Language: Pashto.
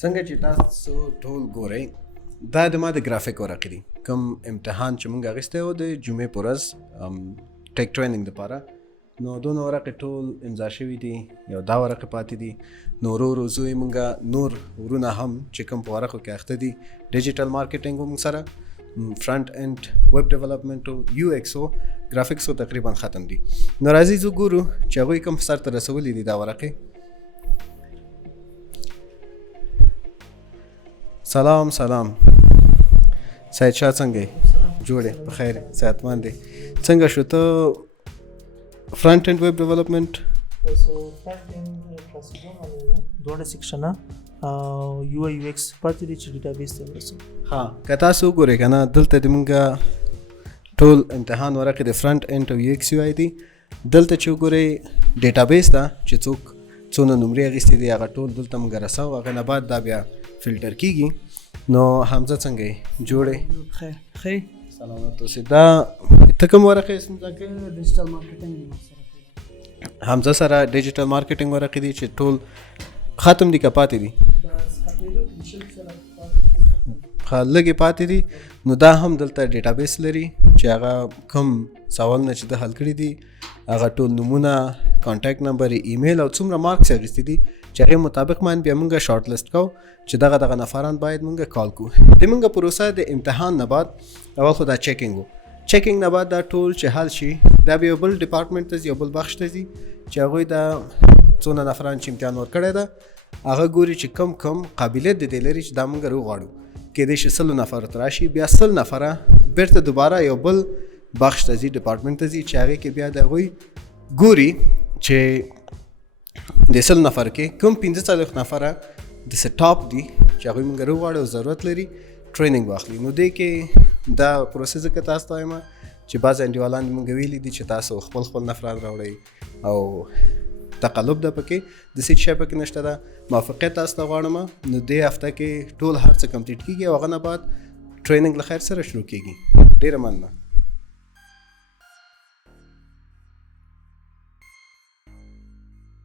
څنګه چې تاسو ټول ګورئ دا د ما د ګرافیک ورقې دي کوم امتحان چې موږ اخیستی و د جمعې په ورځ ټیک ټریننګ دپاره نو دونه ورقې ټول امضا شوي دي یو دا ورقې پاتې دي نو ورو ورو زوی موږ نور ورونه هم چې کوم په ورقو کې اخته دي ډیجیټل مارکیټینګ موږ سره فرنٹ اینڈ ویب ډیولپمنټ او یو ایکس او ګرافیکس تقریبا ختم دي نو راځئ زه ګورو چې هغوی کوم سر ته رسولي دي دا ورقې سلام سید شاه څنګه یې جوړې په خیر صحتمند دی څنګه شو ته فرنٹ اینڈ ویب ډیولپمنٹ فرنٹ اینڈ پروسیجر باندې دوه سیکشن یو آی یو ایکس پاتې دي چې ډیټابیس ته ورسو ها که تاسو وګورئ که نه دلته د موږ ټول امتحان ورقې د فرنٹ اینډ او یو ایکس یو آی دي دلته چې وګورئ ډیټابیس ته چې څوک څونه نمرې اخیستې دي هغه ټول دلته موږ رسو هغه نه بعد دا بیا فلټر کیږي نو حمزه څنګه یې جوړې خیر سلامت اوسې دا ته کوم ورقې ډیجیټل مارکیټینګ حمزه سره ډیجیټل مارکیټینګ ورقې دي چې ټول ختم دي که پاتې دي لږې پاتې دي نو دا هم دلته ډیټابیس لري چې هغه کوم سوالونه چې د حل کړي دي هغه ټول نمونه کانټیکټ نمبر ایمیل او څومره مارکس اخیستي دي چې هغې مطابق باندې بیا موږ شارټ لیست کوو چې دغه نفران باید موږ کال کوو د موږ پروسه د امتحان نه بعد اول خو دا چیکینګ و چیکینګ نه بعد دا ټول چې حل شي دا بیا یو بل ډپارټمنټ ته ځي یو بل بخش ته ځي چې هغوی دا څونه نفران چې امتحان ورکړی ده هغه ګوري چې کم قابلیت د دې لري چې دا موږ وغواړو کېدای شي 100 نفر ته راشي بیا 100 نفره بیرته دوباره یو بل بخش ته ځي ډپارټمنټ ته ځي چې هغې کې بیا د هغوی ګوري چې د 100 نفر کې کوم 45 نفره داسې ټاپ دي چې هغوی موږ وغواړو او ضرورت لري ټریننګ واخلي نو دې کې دا پروسه ځکه تاسو ته وایم چې بعض انډیوالان موږ ویلي دي چې تاسو خپل نفران راوړئ او تقلب ده پکې د څه شی پکې نشته ده موافقت تاسو ته غواړم نو دې هفته کې ټول هر څه کمپلیټ کیږي او هغه نه بعد ټریننګ له خیر سره شروع کیږي ډیره مننه